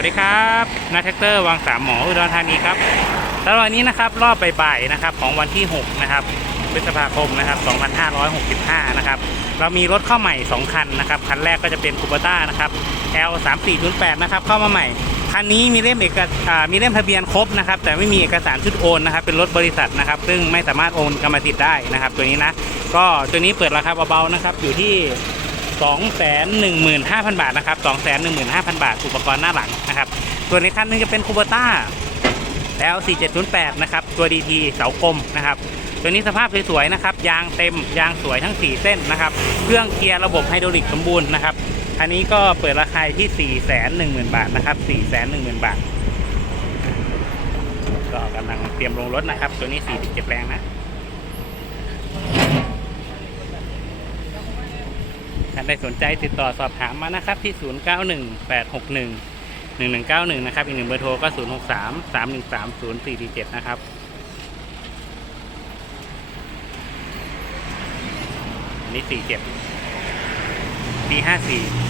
วัสดีครับนาแท็กเตอร์วังสามหมออุดรธานีครับสำหรับวันนี้นะครับรอบบ่ายๆนะครับของวันที่ 6 นะครับพฤษภาคมนะครับ 2565 นะครับ เรามีรถเข้าใหม่ 2 คันนะครับ คันแรกก็จะเป็นคูเปต้านะครับ L 3 4 0 8นะครับ เข้ามาใหม่ คันนี้มีเล่มเอกอมีเล่มทะเบียนครบนะครับ แต่ไม่มีเอกสารชุดโอนนะครับ เป็นรถบริษัทนะครับ ซึ่งไม่สามารถโอนกรรมสิทธิ์ได้นะครับ ตัวนี้นะ ก็ตัวนี้เปิดราคาเบาๆนะครับ อยู่ที่ 215,000 บาทนะครับ215,000 บาท อุปกรณ์หน้าหลังนะครับ ส่วนในคันหนึงจะเป็นคูเปต้า L 4708 นะครับ ตัว DT เสากลมนะครับ ตัวนี้สภาพสวยๆนะครับ ยางเต็ม ยางสวยทั้ง 4 เส้นนะครับ เครื่องเกียร์ระบบไฮดรอลิกสมบูรณ์นะครับ อันนี้ก็เปิดราคาที่ 410,000 บาทนะครับ410,000 บาท ก็กำลังเตรียมลงรถนะครับ ตัวนี้47แรงนะ ท่านใดสนใจติดต่อสอบถามมานะครับที่ 091861 1191 นะครับ อีกหนึ่งเบอร์โทรก็ 063 313 0447 นะครับอันนี้47ปี54